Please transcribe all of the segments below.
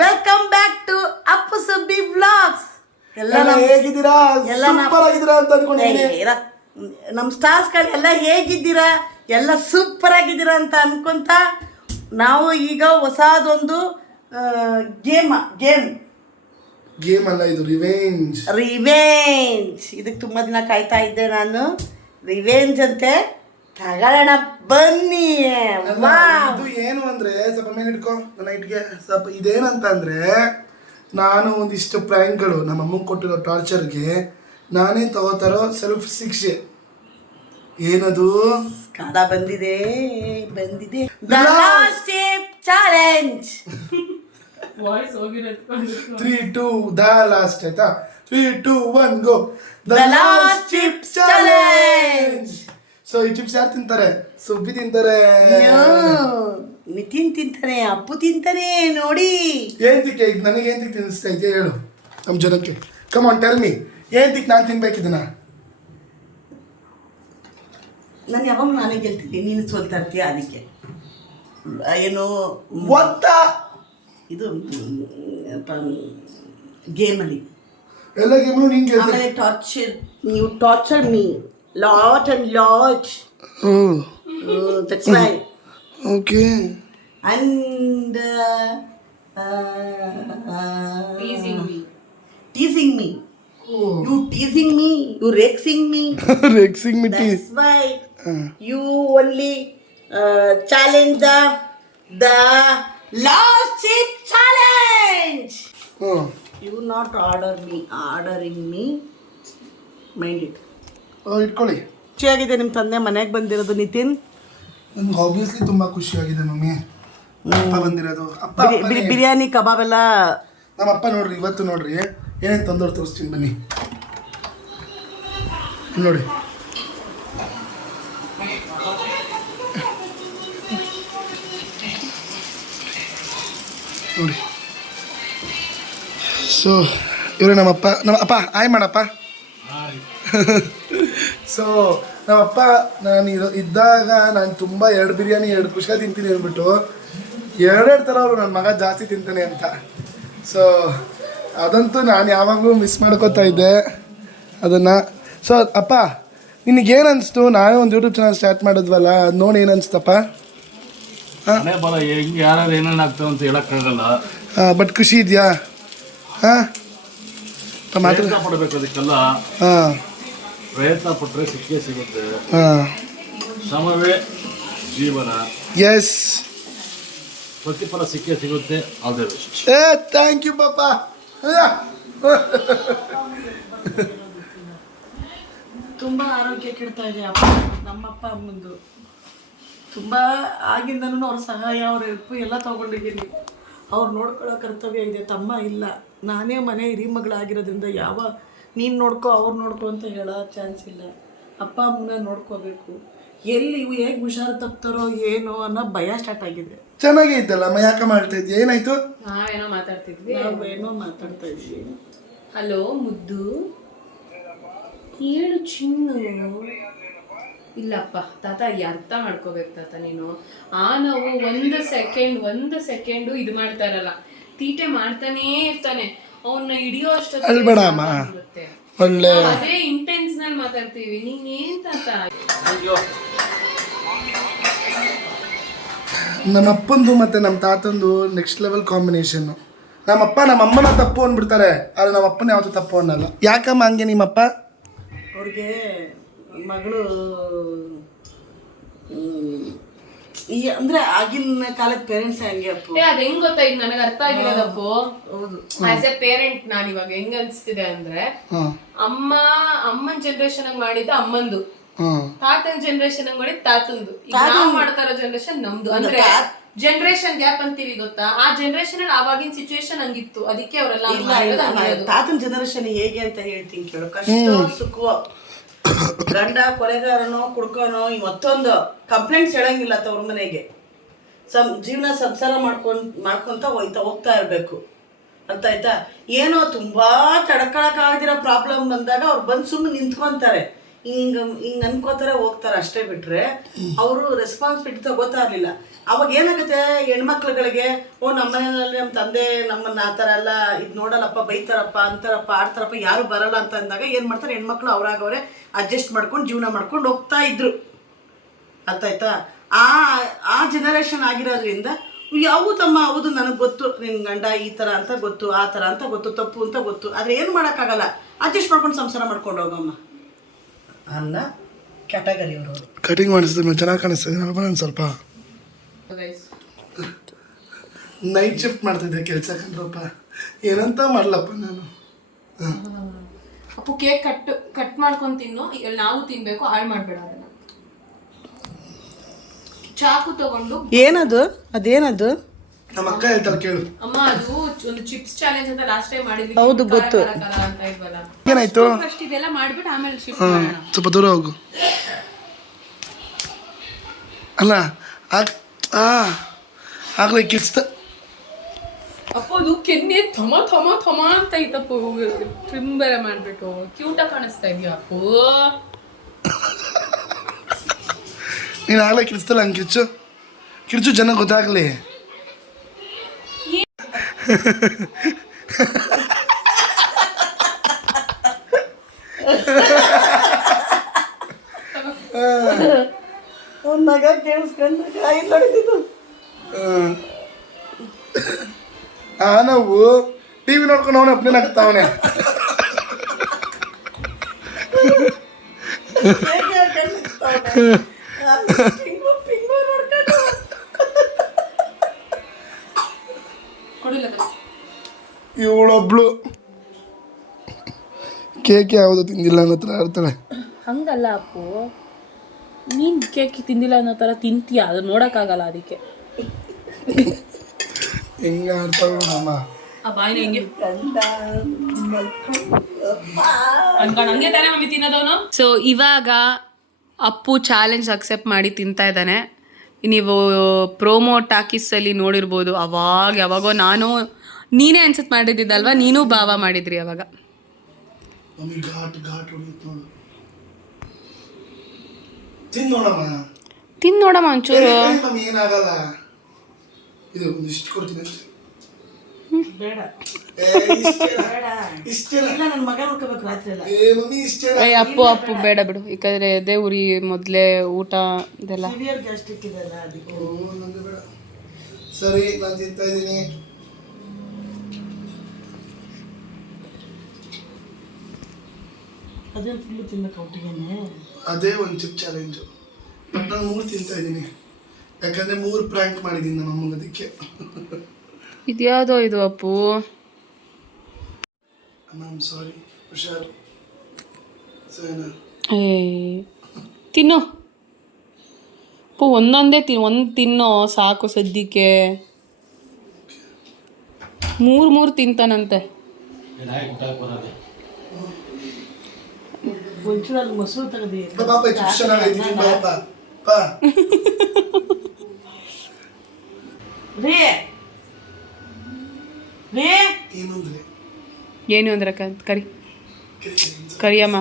Welcome back to Appu Subbi vlogs. ಎಲ್ಲ ಹೇಗಿದ್ದೀರಾ? Super ಆಗಿದ್ದೀರಾ ಅಂತ ಅನ್ಕೊಂಡಿದ್ದೀನಿ. ನಮ್ಮ ಸ್ಟಾರ್ಸ್ಗಳು ಎಲ್ಲ ಹೇಗಿದ್ದೀರಾ? ಎಲ್ಲ ಸೂಪರ್ ಆಗಿದ್ದೀರಾ ಅಂತ ಅನ್ಕೊಂತ ನಾವು ಈಗ ಹೊಸದೊಂದು ಗೇಮ್ ಅಲ್ಲ ಇದು, ರಿವೆಂಜ್. ಇದಕ್ಕೆ ತುಂಬ ದಿನ ಕಾಯ್ತಾ ಇದ್ದೆ ನಾನು. ರಿವೆಂಜ್ ಅಂತೆ, ತಗೊಳ್ಳೋಣ ಬನ್ನಿ. ಇದು ಏನು ಅಂದ್ರೆ, ಸ್ವಲ್ಪ ಮೇಲೆ ಇಟ್ಕೋ ನೈಟ್ಗೆ. ಸ್ವಲ್ಪ ಇದೇನಂತ ಅಂದ್ರೆ, ನಾನು ಒಂದಿಷ್ಟು ಪ್ರ್ಯಾಂಕ್ಗಳು ನಮ್ಮ ಅಮ್ಮಂಗೆ ಕೊಟ್ಟಿರೋ ಟಾರ್ಚರ್ಗೆ ನಾನೇ ತಗೋತಾರೋ ಸೆಲ್ಫ್ ಶಿಕ್ಷೆ. ಏನದು? ಕಾಲ ಬಂದಿದೆ ದ ಲಾಸ್ಟ್ ಚಾಲೆಂಜ್. ವಾಯ್ಸ್ ಹೋಗಿರೋದು 3, 2 ದ ಲಾಸ್ಟ್ ಆಯ್ತಾ? 3, 2, 1 go. The last chips challenge. So ಈ ಚಿಪ್ಸ್ ಯಾರು ತಿಂತಾರೆ? ಸುಬ್ಬಿ ತಿಂತಾರೆ. ನಿತಿನ್ ತಿಂತಾನೆ, ಅಪ್ಪು ತಿಂತಾನೆ ನೋಡಿ. ಏಂತಿಕ್ಕೆ ಈಗ ನನಗೆ ಏಂತಿಕ್ಕೆ ತಿನ್ನಿಸ್ತಾ ಇದೆಯಾ ಹೇಳು ನಮ್ಮ ಜನಕ್ಕೆ. ಕಮ್ ಆನ್ ಟೆಲ್ ಮಿ, ಏಂತಿಕ್ಕೆ ನಾನು ತಿನ್ಬೇಕಿದ್ದನ? ನಾನು ಯಾವಾಗ ನಾನೇ ಗೆಲ್ತೀನಿ, ನೀನು ಸೋಲ್ತಾ ಇರ್ತೀಯ, ಅದಕ್ಕೆ ಏನು ಗೊತ್ತಾ ಇದು ಗೇಮಲ್ಲಿ ಎಲ್ಲ ಗೇಮ್ನು ನೀನು ಗೆಲ್ತೀನಿ. ಆಮೇಲೆ you torture me lot and lot. That's why. Okay. And teasing me. Oh. You teasing me, you rexing me. Rexing me. That's why you only challenge the last chip challenge. Oh. You not ordering me. Mind it. ಇಟ್ಕೊಳ್ಳಿ. ಖುಷಿಯಾಗಿದೆ ನಿಮ್ಮ ತಂದೆ ಮನೆಗೆ ಬಂದಿರೋದು ನಿತಿನ್. ನನಗೆ obviously ತುಂಬ ಖುಷಿಯಾಗಿದೆ mummy. ಅಪ್ಪ ಬಂದಿರೋದು. ಅಪ್ಪ ಬಿರಿಯಾನಿ ಕಬಾಬ್ ಎಲ್ಲ ನಮ್ಮ ಅಪ್ಪ ನೋಡ್ರಿ, ಇವತ್ತು ನೋಡ್ರಿ ಏನೇನು ತಂದೋರು ತೋರಿಸ್ತೀನಿ ಬನ್ನಿ. ನೋಡಿ ನೋಡಿ. ಸೊ ಇವರೇ ನಮ್ಮ ಅಪ್ಪ ಆಯ್ ಮಾಡಪ್ಪ. ಸೊ ನಮ್ಮಪ್ಪ ನಾನು ಇದ್ದಾಗ ನಾನು ತುಂಬ 2 ಬಿರಿಯಾನಿ 2 ಕುಷ್ಕ ತಿಂತೀನಿ ಅಂದ್ಬಿಟ್ಟು 2 ಥರ ಅವರು ನನ್ನ ಮಗ ಜಾಸ್ತಿ ತಿಂತಾನೆ ಅಂತ. ಸೊ ಅದಂತೂ ನಾನು ಯಾವಾಗಲೂ ಮಿಸ್ ಮಾಡ್ಕೋತಾ ಇದ್ದೆ ಅದನ್ನು. ಸೊ ಅಪ್ಪ ನಿನಗೇನು ಅನಿಸ್ತು? ನಾವೇ ಒಂದು ಯೂಟ್ಯೂಬ್ ಚಾನಲ್ ಸ್ಟಾರ್ಟ್ ಮಾಡಿದ್ವಲ್ಲ, ಅದು ನೋಡಿ ಏನು ಅನಿಸ್ತಪ್ಪ? ಬಲ ಹೆಂಗೆ ಯಾರು ಏನೇನು ಆಗ್ತಾವ ಅಂತ ಹೇಳೋಕ್ಕಾಗಲ್ಲ. ಬಟ್ ಖುಷಿ ಇದೆಯಾ? ಹಾಂ ಪ್ರಯತ್ನ ಪಡಬೇಕು ಅದಕ್ಕೆಲ್ಲ. ಹಾಂ ಪ್ರಯತ್ನ ಪಟ್ಟರೆ ಸಿಕ್ಕೇ ಸಿಗುತ್ತೆ. ಹಾಂ ಶ್ರಮವೇ ಜೀವನ. ಎಸ್, ಪ್ರತಿಫಲ ಸಿಕ್ಕೇ ಸಿಗುತ್ತೆ. All the best. Thank you ಪಾಪ. ತುಂಬ ಆರೋಗ್ಯ ಕೆಡ್ತಾ ಇದೆ ಅಪ್ಪ. ನಮ್ಮಪ್ಪ ಅಮ್ಮಂದು ತುಂಬ ಆಗಿಂದನೂ ಅವ್ರ ಸಹಾಯ, ಅವ್ರ ಹೆಲ್ಪು ಎಲ್ಲ ತೊಗೊಂಡಿದ್ದೀನಿ. ಅವ್ರು ನೋಡ್ಕೊಳ್ಳೋ ಕರ್ತವ್ಯ ಇದೆ. ತಮ್ಮ ಇಲ್ಲ, ನಾನೇ ಮನೆ ಹಿರಿ ಮಗಳಾಗಿರೋದ್ರಿಂದ ನೀನು ನೋಡ್ಕೊ ಅವ್ರು ನೋಡ್ಕೊ ಅಂತ ಹೇಳೋ ಚಾನ್ಸ್ ಇಲ್ಲ. ಅಪ್ಪ ಅಮ್ಮನ ನೋಡ್ಕೋಬೇಕು. ಎಲ್ಲಿ ಇವು ಹೇಗೆ ಹುಷಾರು ತಪ್ತಾರೋ ಏನೋ ಅನ್ನೋ ಭಯ ಸ್ಟಾರ್ಟ್ ಆಗಿದೆ. ಚೆನ್ನಾಗೇ ಇದ್ದಲ್ಲ ಅಮ್ಮ, ಯಾಕೆ ಮಾಡ್ತಾ ಇದ್ದಿ? ಏನಾಯ್ತು? ನಾವೇನೋ ಮಾತಾಡ್ತಿದ್ವಿ. ನಾವೇನೋ ಮಾತಾಡ್ತಾ ಇದ್ವಿ. ಹಲೋ ಮುದ್ದು, ಹೇಳು ಚಿನ್ನು. ಇಲ್ಲಪ್ಪ ತಾತ, ಅರ್ಥ ಮಾಡ್ಕೋಬೇಕು ತಾತ ನೀನು. ನಾವು ಒಂದು ಸೆಕೆಂಡು ಇದು ಮಾಡ್ತಾ ಇರಲ್ಲ, ತೀಟೆ ಮಾಡ್ತಾನೇ ಇರ್ತಾನೆ. ಅವನ್ನ ಹಿಡಿಯೋ ಅಲ್ಬೇಡ ಅಮ್ಮ, ಒಳ್ಳೆ ಅದೇ ಇಂಟೆನ್ಷನಲ್ ಮಾತಾಡ್ತೀವಿ. ನೀನೇನ್ ತಾತ? ನಮ್ಮ ಅಪ್ಪಂದು ಮತ್ತು ನಮ್ಮ ತಾತಂದು ನೆಕ್ಸ್ಟ್ ಲೆವೆಲ್ ಕಾಂಬಿನೇಷನ್ನು. ನಮ್ಮಪ್ಪ ನಮ್ಮಮ್ಮನ ತಪ್ಪು ಅಂದ್ಬಿಡ್ತಾರೆ, ಆದರೆ ನಮ್ಮ ಅಪ್ಪನ ಯಾವುದು ತಪ್ಪು ಅನ್ನಲ್ಲ. ಯಾಕಮ್ಮ ಹಂಗೆ ನಿಮ್ಮಪ್ಪ? ಅವ್ರಿಗೆ ಮಗಳು ಅಂದ್ರೆ ಆಗಿನ ಕಾಲದ ಪೇರೆಂಟ್ಸ್ ಹಂಗೆ ಅಪ್ಪು. ಅದ್ ಹೆಂಗ್ ಗೊತ್ತಾ, ಈಗ ನನಗೆ ಅರ್ಥ ಆಗಿರೋದಪ್ಪು. ಆಸ್ ಎ ಪೇರೆಂಟ್ ನಾನು ಇವಾಗ ಹೆಂಗ್ ಅನ್ಸ್ತಿದೆ ಅಂದ್ರೆ, ಅಮ್ಮನ್ ಜನರೇಷನ್ ಹಂಗ್ ಮಾಡಿದ್ದ ಅಮ್ಮಂದು, ತಾತನ್ ಜನರೇಷನ್ ಹಂಗ್ ಮಾಡಿದ್ ತಾತಂದು, ನಾವ್ ಮಾಡ್ತಾ ಇರೋ ಜನರೇಷನ್ ನಮ್ದು. ಅಂದ್ರೆ ಜನರೇಷನ್ ಗ್ಯಾಪ್ ಅಂತೀವಿ ಗೊತ್ತಾ, ಆ ಜನರೇಷನ್ ಅಲ್ಲಿ ಆವಾಗಿನ ಸಿಚುವೇಶನ್ ಹಂಗಿತ್ತು, ಅದಕ್ಕೆ ಅವರೆಲ್ಲ. ತಾತನ ಜನರೇಷನ್ ಹೇಗೆ ಅಂತ ಹೇಳ್ತೀನಿ ಕೇಳು. ಕಷ್ಟ ಸುಖ, ಗಂಡ ಕೊಲೆಗಾರನೋ ಕುಡ್ಕೋನೋ ಮತ್ತೊಂದು ಕಂಪ್ಲೇಂಟ್ಸ್ ಹೇಳಂಗಿಲ್ಲ ತವ್ರ ಮನೆಗೆ. ಜೀವನ ಸಂಸಾರ ಮಾಡ್ಕೊಂತ ಹೋಗ್ತಾ ಇರಬೇಕು. ಅರ್ಥ ಆಯ್ತಾ? ಏನೋ ತುಂಬಾ ತಡ್ಕೊಳಕ್ಕಾಗದಿರೋ ಪ್ರಾಬ್ಲಮ್ ಬಂದಾಗ ಅವ್ರು ಬಂದು ಸುಮ್ಮನೆ ನಿಂತ್ಕೊಂತಾರೆ. ಹಿಂಗೆ ಅನ್ಕೋತಾರೆ ಹೋಗ್ತಾರೆ ಅಷ್ಟೇ ಬಿಟ್ರೆ ಅವರು ರೆಸ್ಪಾನ್ಸಿಬಿಲಿಟಿ ತಗೋತಾ ಇರಲಿಲ್ಲ. ಅವಾಗ ಏನಾಗುತ್ತೆ ಹೆಣ್ಮಕ್ಳುಗಳಿಗೆ, ಓ ನಮ್ಮ ಮನೆಯಲ್ಲಿ ನಮ್ಮ ತಂದೆ ನಮ್ಮನ್ನು ಆ ಥರ ಎಲ್ಲ ಇದು ನೋಡಲ್ಲಪ್ಪ, ಬೈತಾರಪ್ಪ, ಅಂತಾರಪ್ಪ, ಆಡ್ತಾರಪ್ಪ, ಯಾರು ಬರಲ್ಲ ಅಂತ ಅಂದಾಗ ಏನು ಮಾಡ್ತಾರೆ ಹೆಣ್ಮಕ್ಳು ಅವರಾಗವ್ರೆ ಅಡ್ಜಸ್ಟ್ ಮಾಡ್ಕೊಂಡು ಜೀವನ ಮಾಡ್ಕೊಂಡು ಹೋಗ್ತಾ ಇದ್ರು. ಅರ್ಥ ಆಯ್ತಾ? ಆ ಜನರೇಷನ್ ಆಗಿರೋದ್ರಿಂದ ಹೌದು ನನಗೆ ಗೊತ್ತು ನಿನ್ನ ಗಂಡ ಈ ಥರ ಅಂತ ಗೊತ್ತು, ಆ ಥರ ಅಂತ ಗೊತ್ತು, ತಪ್ಪು ಅಂತ ಗೊತ್ತು, ಆದರೆ ಏನು ಮಾಡೋಕ್ಕಾಗಲ್ಲ, ಅಡ್ಜಸ್ಟ್ ಮಾಡ್ಕೊಂಡು ಸಂಸಾರ ಮಾಡ್ಕೊಂಡು ಹೋಗಮ್ಮ ಅನ್ನ ಕ್ಯಾಟಗರಿ ಅವರು. ಕಟಿಂಗ್ ಮಾಡಿಸಿದ್ರೆ ಚೆನ್ನಾಗಿ ಕಾಣಿಸ್ತದೆ ನಾನು ಸ್ವಲ್ಪ ನೈಟ್ ಶಿಫ್ಟ್ ಮಾಡ್ತಿದ್ದೆ ಕೆಲಸ ಕಂಡ್ರಪ್ಪ, ಏನಂತ ಮಾಡ್ಲಪ್ಪ ನಾನು. ಅಪ್ಪು ಕೇಕ್ ಕಟ್ ಮಾಡ್ಕೊಂಡು ತಿನ್ನು, ಈಗ ನಾವು ತಿನ್ಬೇಕು, ಹಾಳು ಮಾಡಬೇಡ ಅದನ್ನ. ಚಾಕು ತಗೊಂಡು ಏನದು ಅದೇನದು ನಮ್ಮ ಅಕ್ಕ ಹೇಳ್ತಾರೆ ಕೇಳು. ಅಮ್ಮ ಅದು ಒಂದು ಚಿಪ್ಸ್ ಚಾಲೆಂಜ್ ಅಂತ ಲಾಸ್ಟ್ ಟೈಮ್ ಮಾಡಿದ್ವಿ. ಹೌದು ಗೊತ್ತು. ಅಂತ ಇದ್ವಲ್ಲ, ಏನಾಯ್ತು? ಫಸ್ಟ್ ಇದೆಲ್ಲ ಮಾಡ್ಬಿಟ್ಟು ಆಮೇಲೆ ಶಿಫ್ಟ್ ಮಾಡೋಣ. ಸ್ವಲ್ಪ ದೂರ ಹೋಗು. ಅಲ್ಲ ಆಗ್ಲೇ ಕಿಡ್ಸ್ತ ಅಪ್ಪ ಅದು ಕೆನ್ನೆ ಥಮ ಥಮ ಥಮ ಅಂತ ಐತಪ್ಪ, ಟ್ರಿಮ್ ಬೇರೆ ಮಾಡ್ಬಿಟ್ಟು ಕ್ಯೂಟಾಗಿ ಕಾಣಿಸ್ತಾ ಇದೆಯಾ ಅಪ್ಪು? ನೀನು ಆಗ್ಲೇ ಕಿಡ್ಸ್ತಲ್ಲ, ಹಂಗೆ ಕಿಡ್ಚು ಜನ ಗೊತ್ತಾಗ್ಲಿ. ನಗ ಕೇಳಿಸ್ಕೊಂಡು ಹೊಡಿತಿದ್ದು. ನಾವು ಟಿವಿ ನೋಡ್ಕೊಂಡು ಅವನೇ ಅಪ್ನೇನ್ ಆಗ್ತಾವನೆ. ಇವಳೊಬ್ಳು ಕೇಕ್ ಯಾವುದು ತಿಂದಿಲ್ಲ ಅನ್ನೋ ಹತ್ರ ಆಡ್ತಾಳೆ. ಹಂಗಲ್ಲ ಅಪ್ಪು, ನೀನ್ ಕೇಕ್ ತಿಂದಿಲ್ಲ ಅನ್ನೋ ಥರ ತಿಂತೀಯ, ಅದು ನೋಡೋಕ್ಕಾಗಲ್ಲ ಅದಕ್ಕೆ. ಹೆಂಗ ಆಡ್ತಾಳ ನಮ್ಮ ಆ ಬಾಯಿನ ಹೆಂಗೆ ಹಂಗೆ ತಾನೇ ಮಮ್ಮಿ ತಿನ್ನೋದವನು. ಸೊ ಇವಾಗ ಅಪ್ಪು ಚಾಲೆಂಜ್ ಅಕ್ಸೆಪ್ಟ್ ಮಾಡಿ ತಿಂತಾ ಇದ್ದಾನೆ. ನೀವು ಪ್ರೋಮೋ ಟಾಕೀಸಲ್ಲಿ ನೋಡಿರ್ಬೋದು, ಯಾವಾಗೋ ನೀನೇ ಅನ್ಸತ್ ಮಾಡಿದ್ದಲ್ವಾ, ನೀನು ಭಾವ ಮಾಡಿದ್ರಿ ಅವಾಗ. ತಿನ್ ನೋಡಮ್ಮ ಒಂಚೂರು. ಏನಾಗಲ್ಲ, ಇದು ಇಷ್ಟು ಕೊಡ್ತೀನಿ. ಬೇಡ ನನ್ನ ಮಗ ನೋಡ್ಕೋಬೇಕು ರಾತ್ರಿ ಎಲ್ಲ. ಅಪ್ಪು ಬೇಡ ಬಿಡು, ಯಾಕಂದ್ರೆ ಎದೆ ಉರಿ ಮೊದಲೇ ಊಟ ಇದೆಲ್ಲ. ಸಿವಿಯರ್ ಗ್ಯಾಸ್ಟ್ರಿಕ್ ಇದೆಲ್ಲ ಅದಕ್ಕೆ. ಬೇಡ. ಸರಿ, ನಾನು ತಿಂತಾ ಇದ್ದೀನಿ. ಅದೇನು ಫುಲ್ಲು ತಿನ್ನಕ್ಕೆ ಒಟ್ಟಿಗೆನೆ. ಅದೇ ಒಂದು ಚಿಪ್ ಚಾಲೆಂಜು. ಬಟ್ ನಾನು 3 ತಿಂತಾ ಇದ್ದೀನಿ, ಯಾಕಂದ್ರೆ 3 ಪ್ರ್ಯಾಂಕ್ ಮಾಡಿದ್ದೀನಿ ನಮ್ಮ ಅಮ್ಮನ. ಅದಕ್ಕೆ ಇದ್ಯಾವುದೋ ಇದು ಅಪ್ಪು. ಮ್ಯಾಮ್ ಸಾರಿ, ಹುಷಾರು. ಸರಿನಾ? ತಿನ್ನು ಅಪ್ಪು, ಒಂದೊಂದೇ ಒಂದು ತಿನ್ನೋ ಸಾಕು ಸದ್ಯಕ್ಕೆ. 3 ತಿಂತಾನಂತೆ. ಒಂಚೂರು ಅಲ್ಲಿ ಮೊಸರು ತೆಗೆದಿ. ಪಾಪ ಚಿಪ್ಸ್ ಚೆನ್ನಾಗೈತಿ, ಪಾಪ ಪಾ. ರೇ ಏನು ಅಂದ್ರೆ ಕರಿಯಮ್ಮ,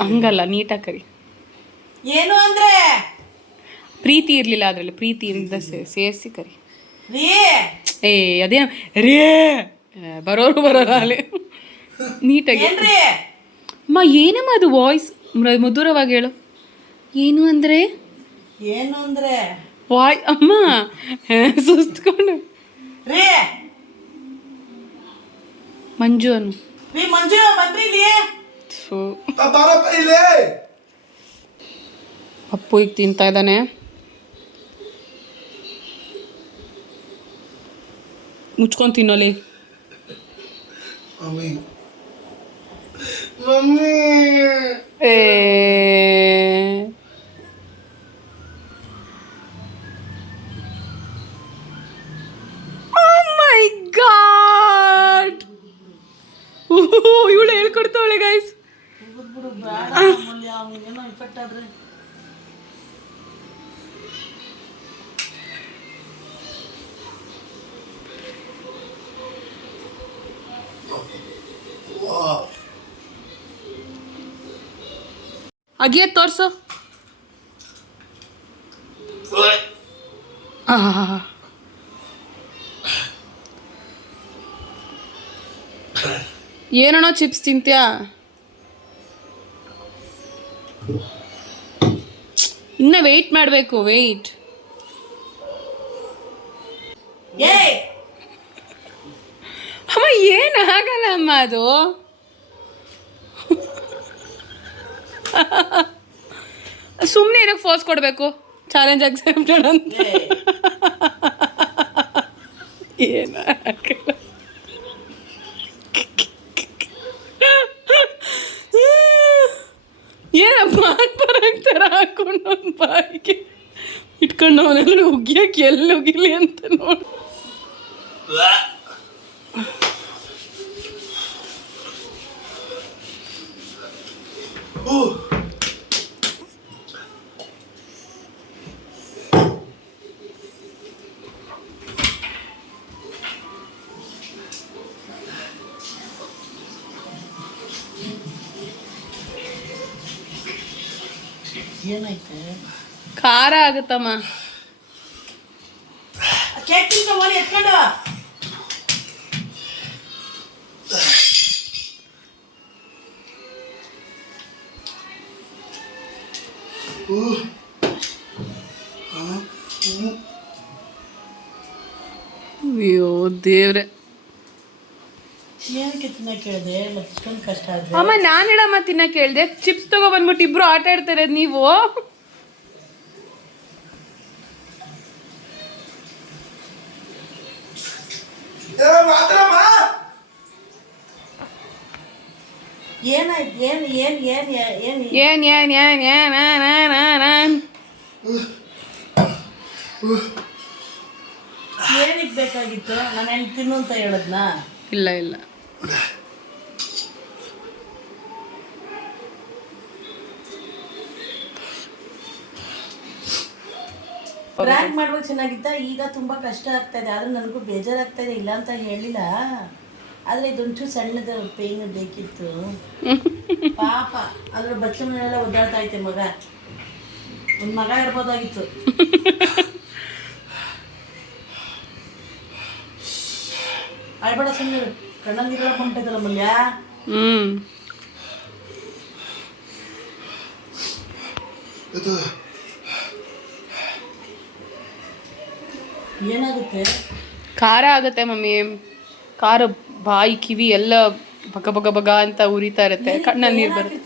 ಹಂಗಲ್ಲ, ನೀಟಾಗಿ ಕರಿ. ಏನು ಅಂದ್ರೆ ಪ್ರೀತಿ ಇರ್ಲಿಲ್ಲ ಅದ್ರಲ್ಲಿ, ಪ್ರೀತಿಯಿಂದ ಸೇರಿಸಿ ಕರಿ. ರೇ ಅದೇ ರೇ ಬರೋರು ಅಲ್ಲಿ ನೀಟಾಗಿ. ಅಮ್ಮ ಏನಮ್ಮ ಅದು ವಾಯ್ಸ್ ಮಧುರವಾಗಿ ಹೇಳು. ಏನು ಅಂದ್ರೆ ವಾಯ್ ಅಮ್ಮ ಸುಸ್ತ್ಕೊಂಡು ರೇ ಮಂಜು ಅನ್ನು. ಮಂಜು ಬನ್ರಿ ಇಲ್ಲಿ. ಅಪ್ಪು ಈಗ ತಿಂತಾ ಇದ್ದಾನೆ. ಮುಚ್ಕೊಂಡು ತಿನ್ನೋಲಿ. ಇವಳು ಹೇಳ್ಕೊಡ್ತಾವಳೆ ಗೈಸ್. ಏನೋ ಇಫೆಕ್ಟ್ ಆದ್ರೆ ಅಗಿಯೇ ತೋರಿಸು. ಏನೋ ಚಿಪ್ಸ್ ತಿಂತ್ಯಾ? ಇನ್ನ ವೆಯ್ಟ್ ಮಾಡಬೇಕು, ವೆಯ್ಟ್. ಅಮ್ಮ ಏನಾಗಲ್ಲ ಅಮ್ಮ ಅದು. ಸುಮ್ಮನೆ ಏನಕ್ಕೆ ಫೋರ್ಸ್ ಕೊಡಬೇಕು? ಚಾಲೆಂಜ್ ಅಕ್ಸೆಪ್ಟೆಡ್ ಅಂತ. ಏನಾಗಲ್ಲ. ಏನಪ್ಪ ಬರಾಕ್ತಾರ ಹಾಕೊಂಡು ಒಂದು ಬಾಯಿಗೆ ಇಟ್ಕೊಂಡು ಅವನೆಲ್ಲ ಉಗಿಯಕ್ಕೆ ಎಲ್ಲಿ ಉಗಿಲಿ ಅಂತ ನೋಡಿ. ಏನೈತೆ? ಖಾರ ಆಗುತ್ತಮ್ಮ. ಕೇಕ್ ತಿಂತ ಮಾಡಿ ಎತ್ಕೊಂಡು. ಅಯ್ಯೋ ದೇವ್ರೆ. ಏನಕ್ಕೆ ತಿನ್ನಕ್ಕೆ ಹೇಳಿದೆ? ಮತ್ತೆ ಇಷ್ಟೊಂದು ಕಷ್ಟ ಆದ್ರೆ. ಅಮ್ಮ ನಾನು ಹೇಳಮ್ಮ ತಿನ್ನಕ್ಕೆ ಹೇಳ್ದೆ. ಚಿಪ್ಸ್ ತಗೊಬಂದ್ಬಿಟ್ಟು ಇಬ್ರು ಆಟ ಆಡ್ತಾರೆ ನೀವು. ಏನಾಯ್ತು? ಏನು ಏನು ಏನು ಏನು ಏನ್ ಏನ್ ಏನ್ ಏನ್ ಏನಕ್ಕೆ ಬೇಕಾಗಿತ್ತು? ನಾನು ಹೆಣ್ಣು ತಿನ್ನು ಅಂತ ಹೇಳದ್ನಾ? ಇಲ್ಲ ಇಲ್ಲ. ಪ್ರ್ಯಾಂಕ್ ಮಾಡ್ಬೇಕು ಚೆನ್ನಾಗಿತ್ತ. ಈಗ ತುಂಬ ಕಷ್ಟ ಆಗ್ತಾ ಇದೆ. ಆದ್ರೆ ನನಗೂ ಬೇಜಾರಾಗ್ತಾ ಇದೆ, ಇಲ್ಲ ಅಂತ ಹೇಳಿಲ್ಲ. ಆದರೆ ಇದೊಂಚೂರು ಸಣ್ಣದ ಪೇಯ್ನ್ ಬೇಕಿತ್ತು. ಪಾಪ ಅದ್ರ ಬಚ್ಚ ಮನೆಯೆಲ್ಲ ಒದ್ದಾಡ್ತಾ ಐತೆ. ಮಗ ಒಂದು ಮಗ ಇರ್ಬೋದಾಗಿತ್ತು. ಅಳ್ಬೇಡ ಸುಮ್ಮನೆ. ಕಣ್ಣಂಗಿರ ಹೊಂಟೈತಲ್ಲ ಮಲ್ಯ. ಏನಾಗುತ್ತೆ? ಖಾರ ಆಗುತ್ತೆ ಮಮ್ಮಿ. ಖಾರ ಬಾಯಿ ಕಿವಿ ಎಲ್ಲ ಬಗ ಬಗ ಬಗ ಅಂತ ಉರಿತಾ ಇರುತ್ತೆ. ಕಣ್ಣಲ್ಲಿ ನೀರು ಬರುತ್ತೆ.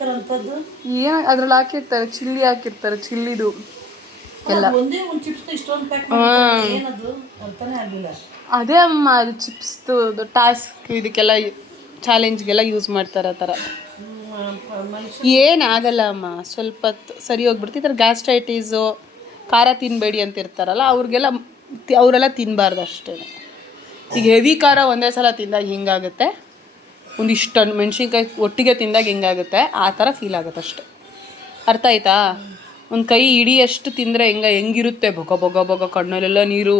ಏನು ಅದ್ರಲ್ಲಿ ಹಾಕಿರ್ತಾರೆ, ಚಿಲ್ಲಿ ಹಾಕಿರ್ತಾರೆ, ಚಿಲ್ಲಿದು ಎಲ್ಲ. ಒಂದೇ ಒಂದು ಚಿಪ್ಸ್ ಇಷ್ಟೊಂದು ಪ್ಯಾಕ್ ಏನದು ಅರ್ಥನೇ ಆಗಿಲ್ಲ. ಅದೇ ಅಮ್ಮ, ಅದು ಚಿಪ್ಸ್ದು ಟಾಸ್ಕ್ ಇದಕ್ಕೆಲ್ಲ ಚಾಲೆಂಜ್ಗೆಲ್ಲ ಯೂಸ್ ಮಾಡ್ತಾರೆ ಆ ಥರ. ಏನಾಗಲ್ಲ ಅಮ್ಮ, ಸ್ವಲ್ಪ ಸರಿ ಹೋಗ್ಬಿಡ್ತು. ಈ ಥರ ಗ್ಯಾಸ್ಟ್ರೈಟಿಸು, ಖಾರ ತಿನ್ನಬೇಡಿ ಅಂತ ಇರ್ತಾರಲ್ಲ ಅವ್ರಿಗೆಲ್ಲ, ಅವರೆಲ್ಲ ತಿನ್ನಬಾರ್ದು ಅಷ್ಟೇ. ಈಗ ಹೆವಿ ಖಾರ ಒಂದೇ ಸಲ ತಿಂದಾಗ ಹಿಂಗಾಗುತ್ತೆ, ಒಂದಿಷ್ಟು ಮೆಣಸಿನ್ಕಾಯಿ ಒಟ್ಟಿಗೆ ತಿಂದಾಗ ಹಿಂಗಾಗುತ್ತೆ. ಆ ಥರ ಫೀಲ್ ಆಗುತ್ತೆ ಅಷ್ಟೆ. ಅರ್ಥ ಆಯ್ತಾ? ಒಂದು ಕೈ ಹಿಡಿಯಷ್ಟು ತಿಂದರೆ ಹೆಂಗಿರುತ್ತೆ, ಬೊಗ ಬೊಗ ಬೊಗ ಕಣ್ಣಲ್ಲೆಲ್ಲ ನೀರು,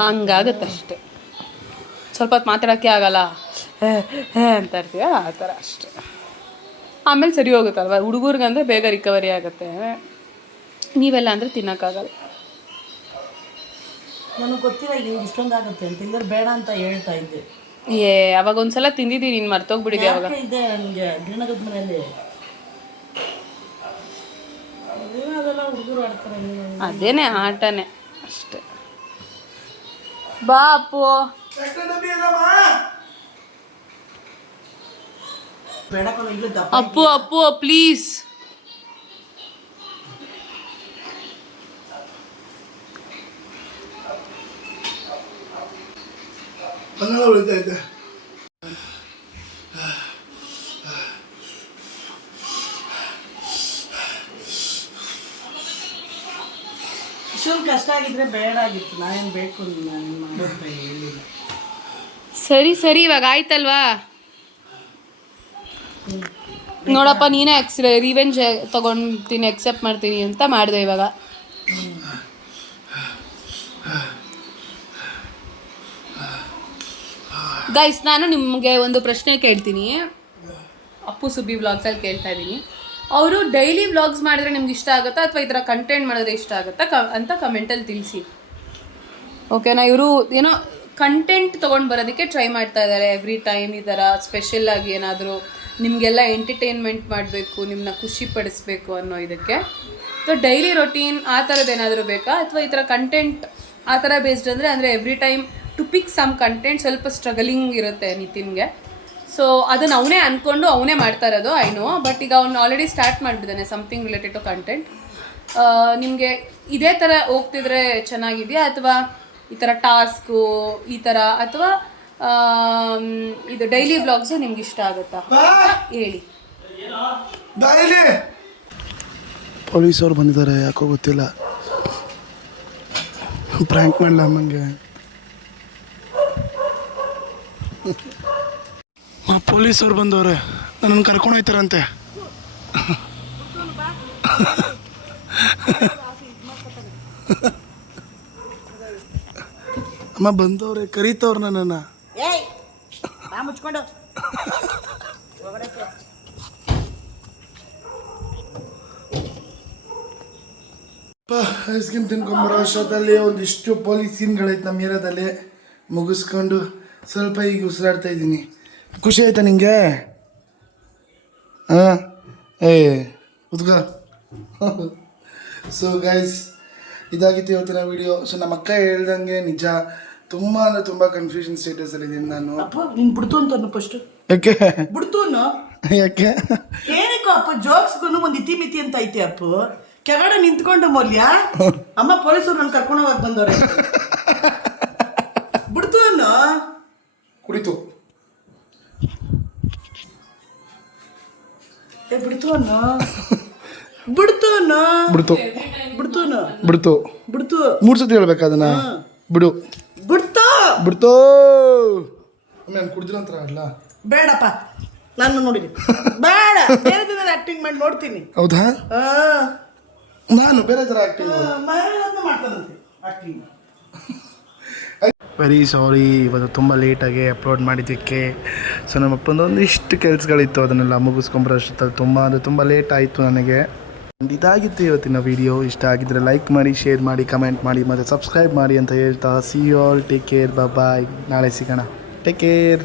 ಹಂಗಾಗುತ್ತೆ ಅಷ್ಟೆ. ಸ್ವಲ್ಪ ಹೊತ್ತು ಮಾತಾಡೋಕ್ಕೆ ಆಗಲ್ಲ, ಹೇ ಅಂತ ಇರ್ತೀವಿ, ಆ ಥರ ಅಷ್ಟೆ. ಆಮೇಲೆ ಸರಿ ಹೋಗುತ್ತಲ್ವ. ಹುಡುಗರಿಗಂದರೆ ಬೇಗ ರಿಕವರಿ ಆಗುತ್ತೆ. ನೀವೆಲ್ಲ ಅಂದರೆ ತಿನ್ನೋಕ್ಕಾಗಲ್ಲ. ನನಗೆ ಗೊತ್ತಿಲ್ಲ ಈಗ ಇಷ್ಟೊಂದು ಆಗುತ್ತೆ ಅಂತ. ಇಲ್ಲದ್ರೆ ಬೇಡ ಅಂತ ಹೇಳ್ತಾ ಇದ್ದೆ. ಅವಾಗ ಒಂದ್ಸಲ ತಿಂದಿದ್ದೀನಿ, ನೀನು ಮರ್ತೋಗ್ಬಿಟ್ಟಿದ್ದೆ. ಅವಾಗ ಇದೆ ನನಗೆ ಗಿರಣದ ಮನೆಯಲ್ಲಿ ಅದೆಲ್ಲ ಹುಡುಗರು ಆಡ್ತಾರೆ. ಅದೇನೆ ಆಟನೇ ಅಷ್ಟೆ. ಬಾ ಅಪ್ಪು. ಬೇಡ ಅಪ್ಪು ಅಪ್ಪು ಪ್ಲೀಸ್. ಕನ್ನಡ ಉಳಿತಾ ಇದೆ. ಇಷ್ಟೊಂದು ಕಷ್ಟ ಆಗಿದ್ರೆ ಬೇಡ ಆಗಿತ್ತು. ನಾನೇನು ಬೇಕು ನಾನು ಮಾಡೋದು ಹೇಳಿಲ್ಲ. ಸರಿ ಸರಿ, ಇವಾಗ ಆಯ್ತಲ್ವಾ? ನೋಡಪ್ಪ, ನೀನೇ ರಿವೆಂಜ್ ತಗೊಂತೀನಿ, ಎಕ್ಸೆಪ್ಟ್ ಮಾಡ್ತೀನಿ ಅಂತ ಮಾಡಿದೆ ಇವಾಗ. ಗೈಸ್, ನಾನು ನಿಮಗೆ ಒಂದು ಪ್ರಶ್ನೆ ಕೇಳ್ತೀನಿ. ಅಪ್ಪು ಸುಬ್ಬಿ ವ್ಲಾಗ್ಸಲ್ಲಿ ಕೇಳ್ತಾ ಇದ್ದೀನಿ. ಅವರು ಡೈಲಿ ವ್ಲಾಗ್ಸ್ ಮಾಡಿದ್ರೆ ನಿಮ್ಗೆ ಇಷ್ಟ ಆಗುತ್ತಾ ಅಥವಾ ಈ ಥರ ಕಂಟೆಂಟ್ ಮಾಡಿದ್ರೆ ಇಷ್ಟ ಆಗುತ್ತಾ ಅಂತ ಕಮೆಂಟಲ್ಲಿ ತಿಳಿಸಿ. ಓಕೆನಾ? ಇವರು ಏನೋ ಕಂಟೆಂಟ್ ತೊಗೊಂಡು ಬರೋದಕ್ಕೆ ಟ್ರೈ ಮಾಡ್ತಾ ಇದ್ದಾರೆ ಎವ್ರಿ ಟೈಮ್. ಈ ಥರ ಸ್ಪೆಷಲ್ ಆಗಿ ಏನಾದರೂ ನಿಮಗೆಲ್ಲ ಎಂಟರ್ಟೈನ್ಮೆಂಟ್ ಮಾಡಬೇಕು, ನಿಮ್ಮನ್ನ ಖುಷಿ ಪಡಿಸ್ಬೇಕು ಅನ್ನೋ ಇದಕ್ಕೆ. ಸೊ ಡೈಲಿ ರೊಟೀನ್ ಆ ಥರದ್ದು ಏನಾದರೂ ಬೇಕಾ ಅಥವಾ ಈ ಥರ ಕಂಟೆಂಟ್ ಆ ಥರ ಬೇಸ್ಡ್ ಅಂದರೆ every time to pick some content ಸ್ವಲ್ಪ ಸ್ಟ್ರಗಲಿಂಗ್ ಇರುತ್ತೆ ನಿತಿನ್ಗೆ. ಸೊ ಅದನ್ನು ಅವನೇ ಅಂದ್ಕೊಂಡು ಅವನೇ ಮಾಡ್ತಾ ಇರೋದು ಐ ನೋ. ಬಟ್ ಈಗ ಅವ್ನು ಆಲ್ರೆಡಿ ಸ್ಟಾರ್ಟ್ ಮಾಡಿಬಿದ್ದಾನೆ ಸಮಥಿಂಗ್ ರಿಲೇಟೆಡ್ ಟು ಕಂಟೆಂಟ್. ನಿಮಗೆ ಇದೇ ಥರ ಹೋಗ್ತಿದ್ರೆ ಚೆನ್ನಾಗಿದೆಯಾ ಅಥವಾ ಈ ಥರ ಟಾಸ್ಕು ಈ ಥರ ಅಥವಾ ಇದು ಡೈಲಿ ವ್ಲಾಗ್ಸು ನಿಮ್ಗೆ ಇಷ್ಟ ಆಗುತ್ತಾ ಹೇಳಿ. ಪೊಲೀಸವ್ರು ಬಂದಿದ್ದಾರೆ, ಯಾಕೋ ಗೊತ್ತಿಲ್ಲ. ಪ್ರ್ಯಾಂಕ್ ಮಾಡಲ ಅಮ್ಮಂಗೆ. ಪೊಲೀಸವ್ರು ಬಂದವ್ರೆ, ನನ್ನನ್ನು ಕರ್ಕೊಂಡು ಹೋಯ್ತಾರಂತೆ. ಅಮ್ಮ ಬಂದವ್ರೆ, ಕರೀತವ್ರು ನನ್ನನ್ನು. ಮುಚ್ಕೊಂಡು ಐಸ್ ಕ್ರೀಮ್ ತಿನ್ಕೊಂಬರೋ ಅಷ್ಟೊತ್ತಲ್ಲಿ ಒಂದಿಷ್ಟು ಪೊಲೀಸ್ ಸೀನ್ಗಳೈತೆ ನಮ್ಮ ಏರಿಯಾದಲ್ಲಿ ಮುಗಿಸ್ಕೊಂಡು ಸ್ವಲ್ಪ ಈಗ ಉಸಿರಾಡ್ತಾ ಇದ್ದೀನಿ. ಖುಷಿ ಆಯ್ತಾ ನಿಂಗೆ? ಹಾಂ, ಉದ್ಗ. ಸೊ ಗೈಸ್, ಇದಾಗಿತ್ತು ಇವತ್ತಿನ ವಿಡಿಯೋ. ಸೊ ನಮ್ಮ ಅಕ್ಕ ಹೇಳ್ದಂಗೆ ನಿಜ ತುಂಬ ಅಂದರೆ ತುಂಬ ಕನ್ಫ್ಯೂಷನ್ ಸ್ಟೇಟಸಲ್ಲಿ ಇದ್ದೀನಿ ನಾನು. ಅಪ್ಪ ನೀನು ಬಿಡ್ತು ಅಂತ ಫಸ್ಟ್. ಯಾಕೆ ಬಿಡ್ತು ಯಾಕೆ ಏನಕ್ಕೋ ಅಪ್ಪ ಜೋಕ್ಸ್ಗೂ ಒಂದು ಇತಿಮಿತಿ ಅಂತ ಐತೆ ಅಪ್ಪು. ಕೆಳಗಡೆ ನಿಂತ್ಕೊಂಡು ಮೌಲ್ಯ ಅಮ್ಮ ಪೊಲೀಸರು ನನ್ನ ಕರ್ಕೊಂಡು ಹೋಗಕ್ಕೆ ಬಂದವ್ರೆ. ಬಿಡ್ತು ಕುಡಿತು ಬಿಡ್ತು ಬಿಡ್ತು ಬಿಡ್ತು ಬಿಡ್ತು ಬಿಡ್ತು ಬಿಡ್ತು 3 ಸತಿ ಹೇಳ್ಬೇಕು ಅದನ್ನ. ಬಿಡು ಬಿಡ್ತು ಬಿಡ್ತೋ. ನಾನು ಕುಡ್ದಿರಂತರ ಅಲ್ಲ. ಬೇಡಪ್ಪ, ನಾನು ನೋಡಿನಿ ಬೇಡ. ಬೇರೆ ದಿನ ಆಕ್ಟಿಂಗ್ ಮಾಡಿ ನೋಡ್ತೀನಿ. ಹೌದಾ? ನಾನು ಬೇರೆ ಥರ ಆ್ಯಕ್ಟಿಂಗ್ ಮಾಡ್ತಾನಂತೆ ಆಕ್ಟಿಂಗ್. ವೆರಿ ಸಾರಿ, ಇವತ್ತು ತುಂಬ ಲೇಟಾಗಿ ಅಪ್ಲೋಡ್ ಮಾಡಿದ್ದಕ್ಕೆ. ಸೊ ನಮ್ಮ ಅಪ್ಪಂದು ಒಂದಿಷ್ಟು ಕೆಲಸಗಳಿತ್ತು, ಅದನ್ನೆಲ್ಲ ಮುಗಿಸ್ಕೊಂಬರೋಷ್ಟೊತ್ತಲ್ಲಿ ತುಂಬ ಅಂದರೆ ತುಂಬ ಲೇಟ್ ಆಯಿತು ನನಗೆ. ಇದಾಗಿತ್ತು ಇವತ್ತಿನ ವಿಡಿಯೋ. ಇಷ್ಟ ಆಗಿದ್ದರೆ ಲೈಕ್ ಮಾಡಿ, ಶೇರ್ ಮಾಡಿ, ಕಮೆಂಟ್ ಮಾಡಿ ಮತ್ತು ಸಬ್ಸ್ಕ್ರೈಬ್ ಮಾಡಿ ಅಂತ ಹೇಳ್ತಾ see you all. Take care, bye. ನಾಳೆ ಸಿಗೋಣ. Take care.